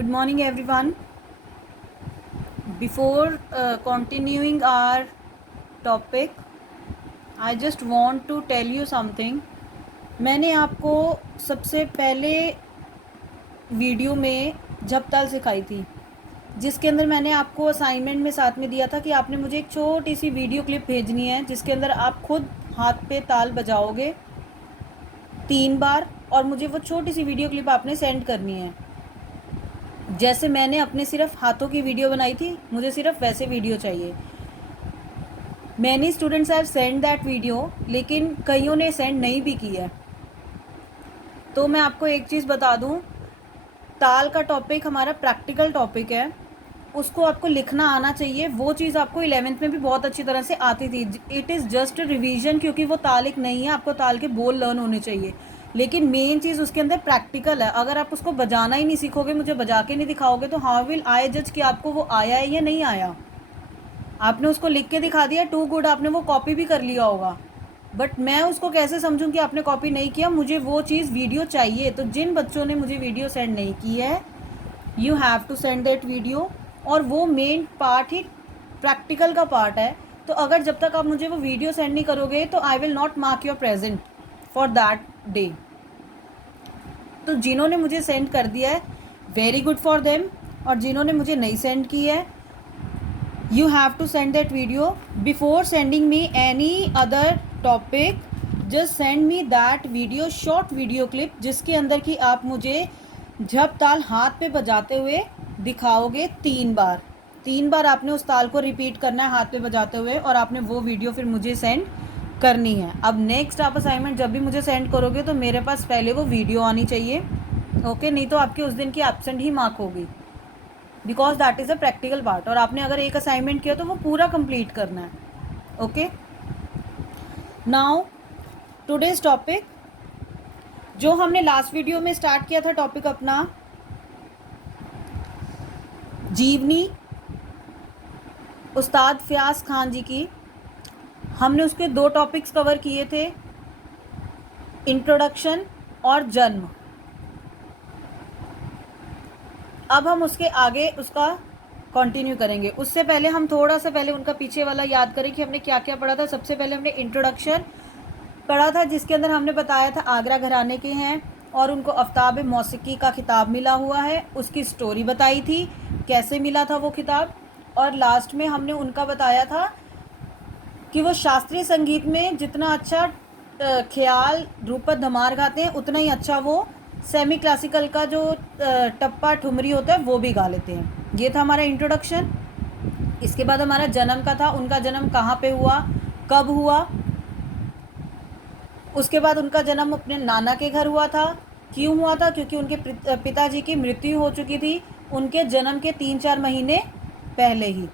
Good morning, everyone. Before continuing our topic, I just want to tell you something. मैंने आपको सबसे पहले video में झपताल सिखाई थी, जिसके अंदर मैंने आपको असाइनमेंट में साथ में दिया था कि आपने मुझे एक छोटी सी वीडियो क्लिप भेजनी है जिसके अंदर आप खुद हाथ पे ताल बजाओगे 3 बार और मुझे वो छोटी सी वीडियो क्लिप आपने सेंड करनी है। जैसे मैंने अपने सिर्फ हाथों की वीडियो बनाई थी, मुझे सिर्फ वैसे वीडियो चाहिए। Many students have send that video, लेकिन कईयों ने सेंड नहीं भी की है। तो मैं आपको एक चीज़ बता दूं, ताल का टॉपिक हमारा प्रैक्टिकल टॉपिक है, उसको आपको लिखना आना चाहिए। वो चीज़ आपको 11th में भी बहुत अच्छी तरह से आती थी। इट इज़ जस्ट रिवीजन, क्योंकि वो ताल एक नहीं है, आपको ताल के बोल लर्न होने चाहिए। लेकिन मेन चीज़ उसके अंदर प्रैक्टिकल है। अगर आप उसको बजाना ही नहीं सीखोगे, मुझे बजा के नहीं दिखाओगे, तो हाउ विल आई जज कि आपको वो आया है या नहीं आया। आपने उसको लिख के दिखा दिया, टू गुड, आपने वो कॉपी भी कर लिया होगा, बट मैं उसको कैसे समझूं कि आपने कॉपी नहीं किया। मुझे वो चीज़ वीडियो चाहिए। तो जिन बच्चों ने मुझे वीडियो सेंड नहीं की है, you have to send that video. और वो मेन पार्ट ही प्रैक्टिकल का पार्ट है। तो अगर जब तक आप मुझे वो वीडियो सेंड नहीं करोगे तो I will not mark your present for that day. तो जिन्होंने मुझे सेंड कर दिया है, वेरी गुड फॉर देम, और जिन्होंने मुझे नहीं सेंड की है, you have to send that video. Before sending me any other topic, just send me that video, short video clip, जिसके अंदर की आप मुझे झप ताल हाथ पे बजाते हुए दिखाओगे 3 बार। 3 बार आपने उस ताल को रिपीट करना है हाथ पे बजाते हुए, और आपने वो वीडियो फिर मुझे सेंड करनी है। अब नेक्स्ट आप असाइनमेंट जब भी मुझे सेंड करोगे तो मेरे पास पहले वो वीडियो आनी चाहिए, ओके? नहीं तो आपके उस दिन की एब्सेंट ही मार्क होगी, because that is a practical part. और आपने अगर एक असाइनमेंट किया तो वो पूरा कंप्लीट करना है, ओके? नाउ टुडेज टॉपिक, जो हमने लास्ट वीडियो में स्टार्ट किया था टॉपिक अपना, जीवनी उस्ताद फयाज खान जी की, हमने उसके 2 टॉपिक्स कवर किए थे, इंट्रोडक्शन और जन्म। अब हम उसके आगे उसका कंटिन्यू करेंगे। उससे पहले हम थोड़ा सा पहले उनका पीछे वाला याद करें कि हमने क्या क्या पढ़ा था। सबसे पहले हमने इंट्रोडक्शन पढ़ा था, जिसके अंदर हमने बताया था आगरा घराने के हैं और उनको आफ्ताब मौसीकी का खिताब मिला हुआ है। उसकी स्टोरी बताई थी, कैसे मिला था वो खिताब। और लास्ट में हमने उनका बताया था कि वो शास्त्रीय संगीत में जितना अच्छा ख्याल ध्रुपद धमार गाते हैं, उतना ही अच्छा वो सेमी क्लासिकल का जो टप्पा ठुमरी होता है वो भी गा लेते हैं। ये था हमारा इंट्रोडक्शन। इसके बाद हमारा जन्म का था, उनका जन्म कहाँ पे हुआ, कब हुआ। उसके बाद उनका जन्म अपने नाना के घर हुआ था। क्यों हुआ था? क्योंकि उनके पिताजी की मृत्यु हो चुकी थी उनके जन्म के 3-4 महीने पहले ही।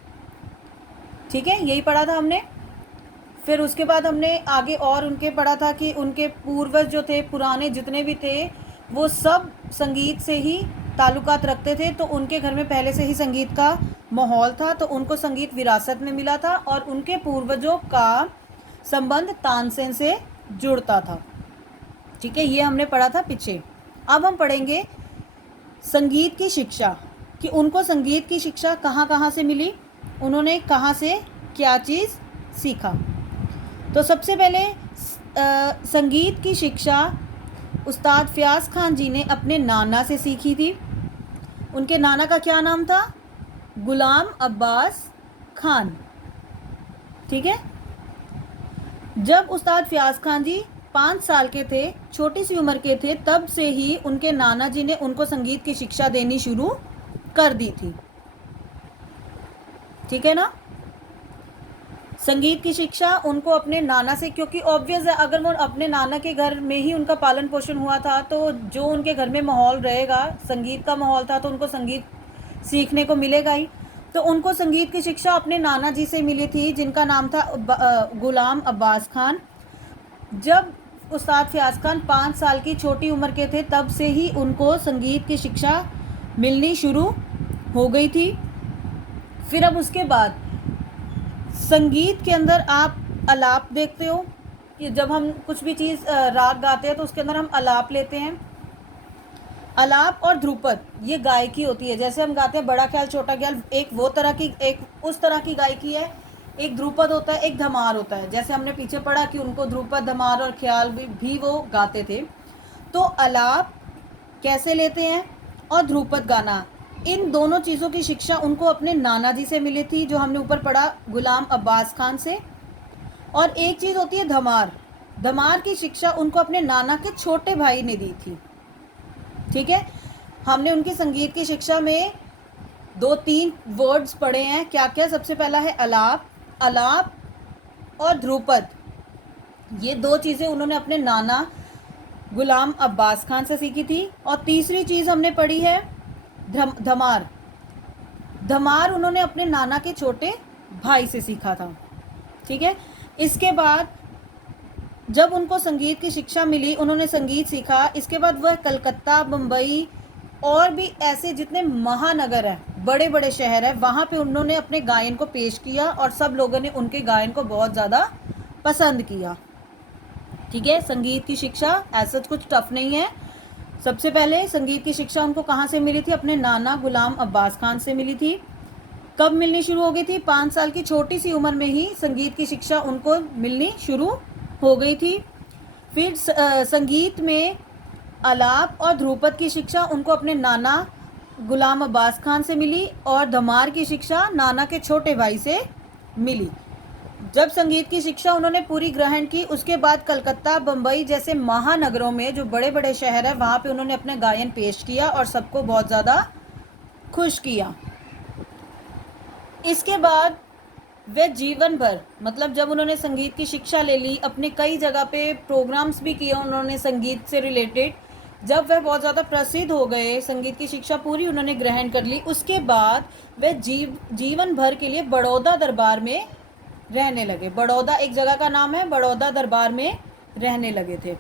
ठीक है, यही पढ़ा था हमने। फिर उसके बाद हमने आगे और उनके पढ़ा था कि उनके पूर्वज जो थे, पुराने जितने भी थे, वो सब संगीत से ही ताल्लुकात रखते थे। तो उनके घर में पहले से ही संगीत का माहौल था, तो उनको संगीत विरासत में मिला था और उनके पूर्वजों का संबंध तानसेन से जुड़ता था। ठीक है, ये हमने पढ़ा था पीछे। अब हम पढ़ेंगे संगीत की शिक्षा, कि उनको संगीत की शिक्षा कहाँ कहाँ से मिली, उन्होंने कहाँ से क्या चीज़ सीखा। तो सबसे पहले संगीत की शिक्षा उस्ताद फयाज खान जी ने अपने नाना से सीखी थी। उनके नाना का क्या नाम था? गुलाम अब्बास खान। ठीक है, जब उस्ताद फयाज खान जी 5 साल के थे, छोटी सी उम्र के थे, तब से ही उनके नाना जी ने उनको संगीत की शिक्षा देनी शुरू कर दी थी। ठीक है ना? संगीत की शिक्षा उनको अपने नाना से, क्योंकि ऑब्वियस है अगर वो अपने नाना के घर में ही उनका पालन पोषण हुआ था, तो जो उनके घर में माहौल रहेगा, संगीत का माहौल था, तो उनको संगीत सीखने को मिलेगा ही। तो उनको संगीत की शिक्षा अपने नाना जी से मिली थी, जिनका नाम था गुलाम अब्बास खान। जब उस्ताद फयाज खान 5 साल की छोटी उम्र के थे, तब से ही उनको संगीत की शिक्षा मिलनी शुरू हो गई थी। फिर अब उसके बाद संगीत के अंदर आप आलाप देखते हो कि जब हम कुछ भी चीज़ राग गाते हैं तो उसके अंदर हम आलाप लेते हैं। आलाप और ध्रुपद ये गायकी होती है। जैसे हम गाते हैं बड़ा ख्याल छोटा ख्याल, एक वो तरह की, एक उस तरह की गायकी है। एक ध्रुपद होता है, एक धमार होता है। जैसे हमने पीछे पढ़ा कि उनको ध्रुपद, धमार और ख्याल भी वो गाते थे। तो आलाप कैसे लेते हैं और ध्रुपद गाना, इन दोनों चीज़ों की शिक्षा उनको अपने नाना जी से मिली थी, जो हमने ऊपर पढ़ा, गुलाम अब्बास खान से। और एक चीज़ होती है धमार, धमार की शिक्षा उनको अपने नाना के छोटे भाई ने दी थी। ठीक है, हमने उनकी संगीत की शिक्षा में 2-3 वर्ड्स पढ़े हैं। क्या क्या? सबसे पहला है आलाप, आलाप और ध्रुपद। ये 2 चीज़ें उन्होंने अपने नाना गुलाम अब्बास खान से सीखी थी। और तीसरी चीज़ हमने पढ़ी है धमार, धमार उन्होंने अपने नाना के छोटे भाई से सीखा था। ठीक है, इसके बाद जब उनको संगीत की शिक्षा मिली, उन्होंने संगीत सीखा, इसके बाद वह कलकत्ता, मुंबई और भी ऐसे जितने महानगर हैं, बड़े बड़े शहर हैं, वहाँ पे उन्होंने अपने गायन को पेश किया और सब लोगों ने उनके गायन को बहुत ज़्यादा पसंद किया। ठीक है, संगीत की शिक्षा ऐसा कुछ टफ नहीं है। सबसे पहले संगीत की शिक्षा उनको कहाँ से मिली थी? अपने नाना गुलाम अब्बास खान से मिली थी। कब मिलनी शुरू हो गई थी? 5 साल की छोटी सी उम्र में ही संगीत की शिक्षा उनको मिलनी शुरू हो गई थी। फिर संगीत में आलाप और ध्रुपद की शिक्षा उनको अपने नाना गुलाम अब्बास खान से मिली और धमार की शिक्षा नाना के छोटे भाई से मिली। जब संगीत की शिक्षा उन्होंने पूरी ग्रहण की, उसके बाद कलकत्ता, बम्बई जैसे महानगरों में, जो बड़े बड़े शहर हैं, वहाँ पे उन्होंने अपने गायन पेश किया और सबको बहुत ज़्यादा खुश किया। इसके बाद वे जीवन भर, मतलब जब उन्होंने संगीत की शिक्षा ले ली, अपने कई जगह पे प्रोग्राम्स भी किए उन्होंने संगीत से रिलेटेड। जब वह बहुत ज़्यादा प्रसिद्ध हो गए, संगीत की शिक्षा पूरी उन्होंने ग्रहण कर ली, उसके बाद वे जीवन भर के लिए बड़ौदा दरबार में रहने लगे। बड़ौदा एक जगह का नाम है, बड़ौदा दरबार में रहने लगे थे।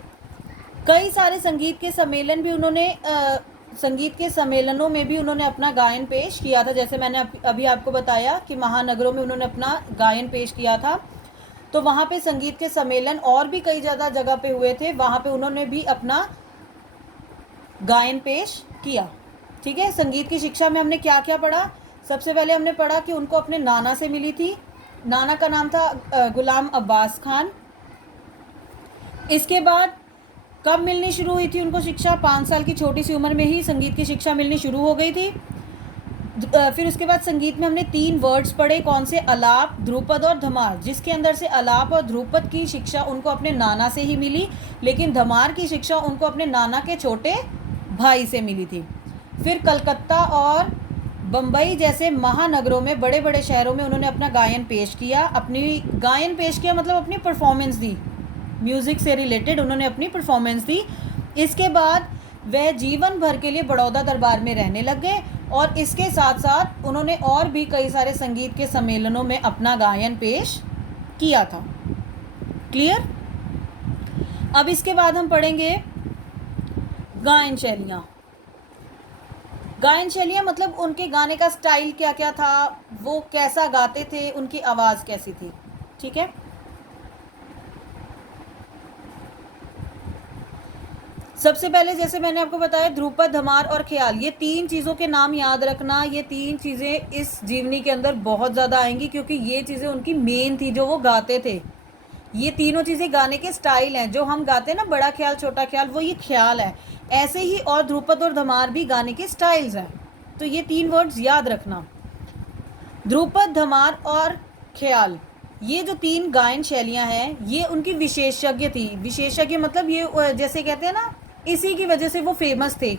कई सारे संगीत के सम्मेलन भी उन्होंने संगीत के सम्मेलनों में भी उन्होंने अपना गायन पेश किया था। जैसे मैंने अभी आपको बताया कि महानगरों में उन्होंने अपना गायन पेश किया था, तो वहाँ पे संगीत के सम्मेलन और भी कई ज़्यादा जगह पे हुए थे, वहाँ पे उन्होंने भी अपना गायन पेश किया। ठीक है, संगीत की शिक्षा में हमने क्या क्या पढ़ा? सबसे पहले हमने पढ़ा कि उनको अपने नाना से मिली थी, नाना का नाम था गुलाम अब्बास खान। इसके बाद कब मिलनी शुरू हुई थी उनको शिक्षा? 5 साल की छोटी सी उम्र में ही संगीत की शिक्षा मिलनी शुरू हो गई थी। फिर उसके बाद संगीत में हमने 3 वर्ड्स पढ़े, कौन से? आलाप, ध्रुपद और धमार, जिसके अंदर से आलाप और ध्रुपद की शिक्षा उनको अपने नाना से ही मिली, लेकिन धमार की शिक्षा उनको अपने नाना के छोटे भाई से मिली थी। फिर कलकत्ता और बम्बई जैसे महानगरों में, बड़े बड़े शहरों में उन्होंने अपना गायन पेश किया, मतलब अपनी परफॉर्मेंस दी, म्यूज़िक से रिलेटेड उन्होंने अपनी परफॉर्मेंस दी। इसके बाद वह जीवन भर के लिए बड़ौदा दरबार में रहने लग गए और इसके साथ साथ उन्होंने और भी कई सारे संगीत के सम्मेलनों में अपना गायन पेश किया था। क्लियर? अब इसके बाद हम पढ़ेंगे गायन शैलियाँ। गायन शैलियाँ मतलब उनके गाने का स्टाइल क्या क्या था, वो कैसा गाते थे, उनकी आवाज़ कैसी थी। ठीक है, सबसे पहले जैसे मैंने आपको बताया ध्रुपद, धमार और ख्याल, ये 3 चीज़ों के नाम याद रखना। ये 3 चीज़ें इस जीवनी के अंदर बहुत ज़्यादा आएंगी, क्योंकि ये चीज़ें उनकी मेन थी जो वो गाते थे। ये तीनों चीज़ें गाने के स्टाइल हैं। जो हम गाते हैं ना बड़ा ख्याल छोटा ख्याल, वो ये ख्याल है। ऐसे ही और ध्रुपद और धमार भी गाने के स्टाइल्स हैं। तो ये 3 वर्ड्स याद रखना, ध्रुपद, धमार और ख्याल। ये जो 3 गायन शैलियाँ हैं, ये उनकी विशेषज्ञ थी। विशेषज्ञ मतलब ये जैसे कहते हैं ना, इसी की वजह से वो फेमस थे।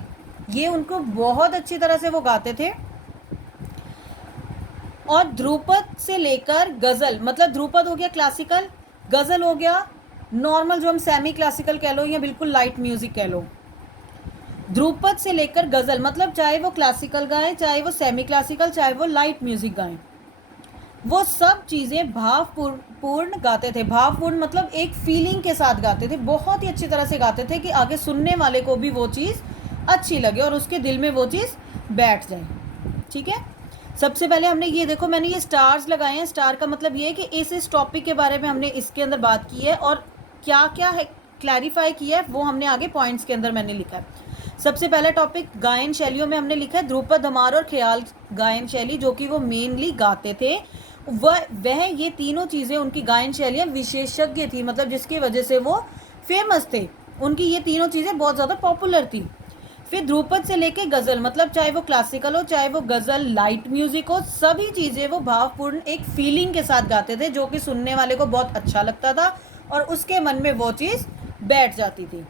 ये उनको बहुत अच्छी तरह से वो गाते थे। और ध्रुपद से लेकर गज़ल, मतलब ध्रुपद हो गया क्लासिकल, गज़ल हो गया नॉर्मल, जो हम सेमी क्लासिकल कह लो या बिल्कुल लाइट म्यूज़िक कह लो। ध्रुपद से लेकर गज़ल मतलब चाहे वो क्लासिकल गाएं, चाहे वो सेमी क्लासिकल, चाहे वो लाइट म्यूज़िक गाएं, वो सब चीज़ें भावपूर्ण गाते थे। भावपूर्ण मतलब एक फीलिंग के साथ गाते थे, बहुत ही अच्छी तरह से गाते थे कि आगे सुनने वाले को भी वो चीज़ अच्छी लगे और उसके दिल में वो चीज़ बैठ जाए। ठीक है, सबसे पहले हमने ये देखो, मैंने ये स्टार्स लगाए हैं। स्टार का मतलब ये है कि इस टॉपिक के बारे में हमने इसके अंदर बात की है और क्या क्या है क्लैरिफाई किया है, वो हमने आगे पॉइंट्स के अंदर मैंने लिखा है। सबसे पहला टॉपिक गायन शैलियों में हमने लिखा है ध्रुपद, धमार और ख्याल गायन शैली, जो कि वो मेनली गाते थे। वह ये तीनों चीज़ें उनकी गायन शैलियाँ विशेषज्ञ थी, मतलब जिसकी वजह से वो फेमस थे। उनकी ये तीनों चीज़ें बहुत ज़्यादा पॉपुलर थी। फिर ध्रुपद से लेके गज़ल, मतलब चाहे वो क्लासिकल हो चाहे वो गज़ल लाइट म्यूज़िक हो, सभी चीज़ें वो भावपूर्ण एक फीलिंग के साथ गाते थे, जो कि सुनने वाले को बहुत अच्छा लगता था और उसके मन में वो चीज़ बैठ जाती थी।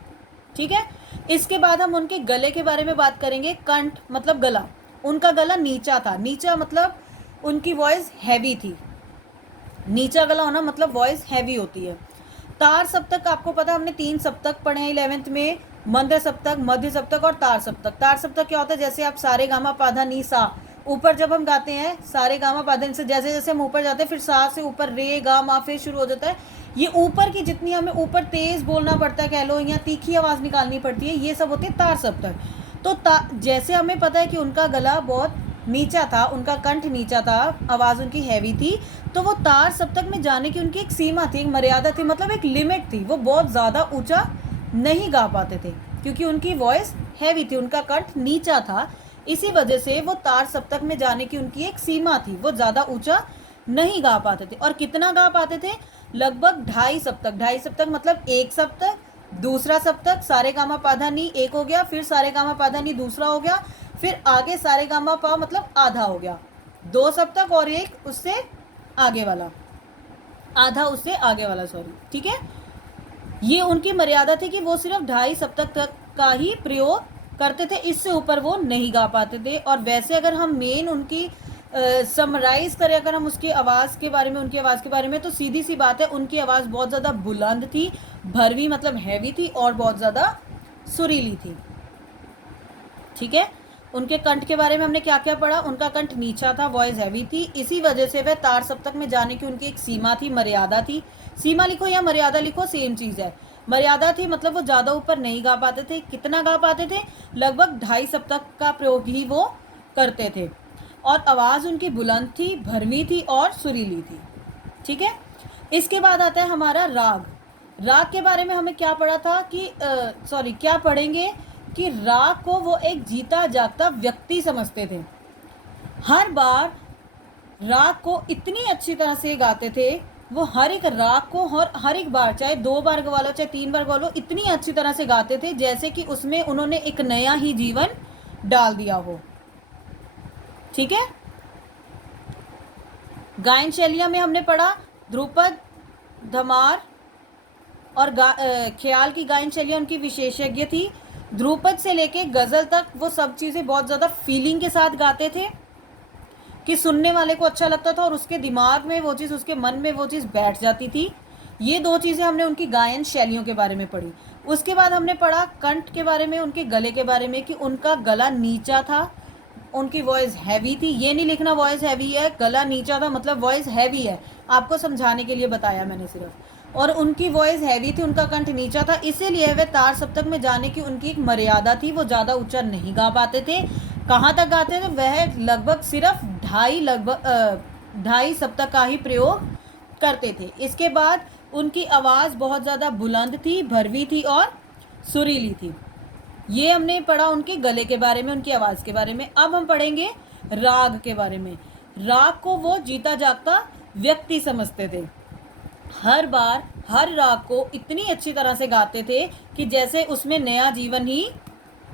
ठीक है, इसके बाद हम उनके गले के बारे में बात करेंगे। कंठ मतलब गला, उनका गला नीचा था। नीचा मतलब उनकी वॉइस हैवी थी। नीचा गला होना मतलब वॉइस हैवी होती है। तार सप्तक, आपको पता हमने 3 सप्तक पढ़े हैं 11th में, मंद्र सप्तक, मध्य सप्तक और तार सप्तक। तार सप्तक क्या होता है, जैसे आप सारे गामा पाधा नी सा, ऊपर जब हम गाते हैं सारे गामा पाधा नी से, जैसे जैसे हम ऊपर जाते हैं फिर सा से ऊपर रे गा मा फिर शुरू हो जाता है। ये ऊपर की जितनी हमें ऊपर तेज बोलना पड़ता है कह लो, या तीखी आवाज़ निकालनी पड़ती है, ये सब होते हैं तार सप्तक। तो जैसे हमें पता है कि उनका गला बहुत नीचा था, उनका कंठ नीचा था, आवाज़ उनकी हैवी थी, तो वो तार सप्तक में जाने की उनकी एक सीमा थी, एक मर्यादा थी, मतलब एक लिमिट थी। वो बहुत ज़्यादा ऊंचा नहीं गा पाते थे क्योंकि उनकी वॉइस हैवी थी, उनका कंठ नीचा था। इसी वजह से वो तार सप्तक में जाने की उनकी एक सीमा थी, वो ज़्यादा ऊंचा नहीं गा पाते थे। और कितना गा पाते थे, लगभग 2.5 सप्तक। 2.5 सप्तक मतलब एक सप्तक, दूसरा सप्तक सारे गामा पाधा नी एक हो गया, फिर सारे गामा पाधा नी दूसरा हो गया, फिर आगे सारे गामा पा मतलब आधा हो गया। 2 सप्तक और एक उससे आगे वाला, आधा उससे आगे वाला, सॉरी। ठीक है, ये उनकी मर्यादा थी कि वो सिर्फ 2.5 सप्तक तक का ही प्रयोग करते थे, इससे ऊपर वो नहीं गा पाते थे। और वैसे अगर हम मेन उनकी समराइज करें, अगर हम उसकी आवाज़ के बारे में, उनकी आवाज़ के बारे में, तो सीधी सी बात है, उनकी आवाज़ बहुत ज़्यादा बुलंद थी, भरवी मतलब हैवी थी और बहुत ज़्यादा सुरीली थी। ठीक है, उनके कंठ के बारे में हमने क्या क्या पढ़ा, उनका कंठ नीचा था, वॉइस हैवी थी, इसी वजह से वह तार सप्तक में जाने की उनकी एक सीमा थी, मर्यादा थी। सीमा लिखो या मर्यादा लिखो सेम चीज़ है। मर्यादा थी मतलब वो ज़्यादा ऊपर नहीं गा पाते थे। कितना गा पाते थे, लगभग 2.5 सप्तक का प्रयोग ही वो करते थे। और आवाज़ उनकी बुलंद थी, भरवी थी और सुरीली थी। ठीक है, इसके बाद आता है हमारा राग। राग के बारे में हमें क्या पढ़ा था कि क्या पढ़ेंगे कि राग को वो एक जीता जागता व्यक्ति समझते थे। हर बार राग को इतनी अच्छी तरह से गाते थे, वो हर एक राग को हर एक बार, चाहे 2 बार गवा लो चाहे 3 बार गवा लो, इतनी अच्छी तरह से गाते थे जैसे कि उसमें उन्होंने एक नया ही जीवन डाल दिया हो। ठीक है, गायन शैलियां में हमने पढ़ा ध्रुपद, धमार और ख्याल की गायन शैलियां उनकी विशेषज्ञ थी। ध्रुपद से लेके गज़ल तक वो सब चीज़ें बहुत ज़्यादा फीलिंग के साथ गाते थे कि सुनने वाले को अच्छा लगता था और उसके दिमाग में वो चीज़, उसके मन में वो चीज़ बैठ जाती थी। ये 2 चीज़ें हमने उनकी गायन शैलियों के बारे में पढ़ी। उसके बाद हमने पढ़ा कंठ के बारे में, उनके गले के बारे में कि उनका गला नीचा था, उनकी वॉइस हैवी थी। ये नहीं लिखना वॉइस हैवी है, गला नीचा था मतलब वॉइस हैवी है, आपको समझाने के लिए बताया मैंने सिर्फ। और उनकी वॉइस हैवी थी, उनका कंठ नीचा था, इसीलिए वे तार सप्तक में जाने की उनकी एक मर्यादा थी, वो ज़्यादा ऊंचा नहीं गा पाते थे। कहाँ तक गाते थे, वह लगभग सिर्फ 2.5 सप्तक का ही प्रयोग करते थे। इसके बाद उनकी आवाज़ बहुत ज़्यादा बुलंद थी, भरवी थी और सुरीली थी। ये हमने पढ़ा उनके गले के बारे में, उनकी आवाज़ के बारे में। अब हम पढ़ेंगे राग के बारे में। राग को वो जीता जागता व्यक्ति समझते थे। हर बार हर राग को इतनी अच्छी तरह से गाते थे कि जैसे उसमें नया जीवन ही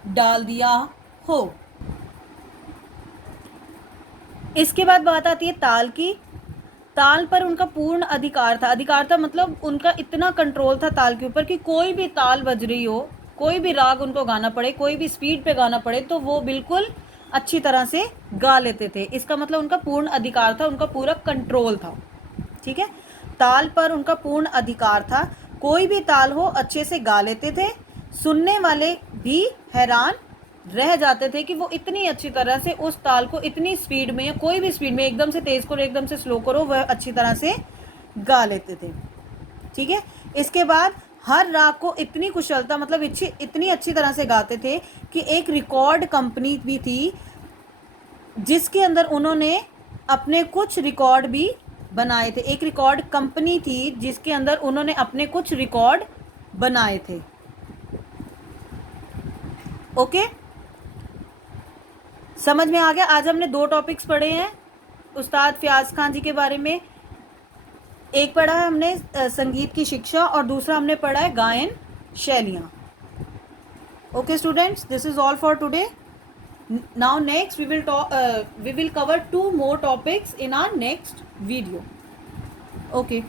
डाल दिया हो। इसके बाद बात आती है ताल की। ताल पर उनका पूर्ण अधिकार था। अधिकार था मतलब उनका इतना कंट्रोल था ताल के ऊपर कि कोई भी ताल बज रही हो, कोई भी राग उनको गाना पड़े, कोई भी स्पीड पे गाना पड़े, तो वो बिल्कुल अच्छी तरह से गा लेते थे। इसका मतलब उनका पूर्ण अधिकार था, उनका पूरा कंट्रोल था। ठीक है, ताल पर उनका पूर्ण अधिकार था, कोई भी ताल हो अच्छे से गा लेते थे। सुनने वाले भी हैरान रह जाते थे कि वो इतनी अच्छी तरह से उस ताल को इतनी स्पीड में, या कोई भी स्पीड में, एकदम से तेज करो एकदम से स्लो करो, वह अच्छी तरह से गा लेते थे। ठीक है, इसके बाद हर राग को इतनी कुशलता मतलब इतनी अच्छी तरह से गाते थे कि एक रिकॉर्ड कंपनी भी थी जिसके अंदर उन्होंने अपने कुछ रिकॉर्ड भी बनाए थे। एक रिकॉर्ड कंपनी थी जिसके अंदर उन्होंने अपने कुछ रिकॉर्ड बनाए थे। ओके, समझ में आ गया। आज हमने 2 टॉपिक्स पढ़े हैं उस्ताद फयाज खान जी के बारे में। एक पढ़ा है हमने संगीत की शिक्षा और दूसरा हमने पढ़ा है गायन शैलियाँ। Okay students, this is all for today. Now next we will cover 2 more topics in our next video. Okay.